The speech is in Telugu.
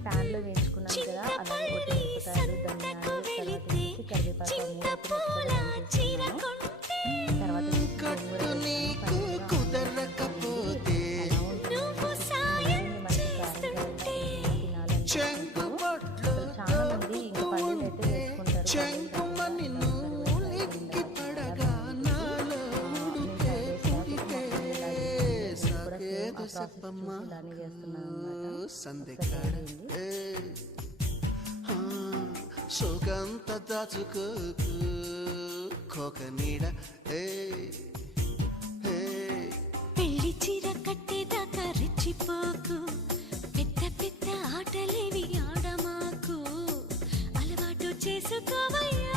నేను ప్యాన్లో వేయించుకున్నాను కదా, అలాగే మిరపకాయలు, ధనియాలు, తర్వాత వచ్చేసి కరివేపాకు తర్వాత చాలా మంది ఇంకా పల్లీలు అయితే వేసుకుంటారు. ఇలానే చేస్తున్నాను సుగంత దాచుకోకు కోక నీడ పెళ్లి చీర కట్టేదాకా రెచ్చిపోకు, పెద్ద పెద్ద ఆటలేవి ఆడమాకు, అలవాటు చేసుకోవయ్యా.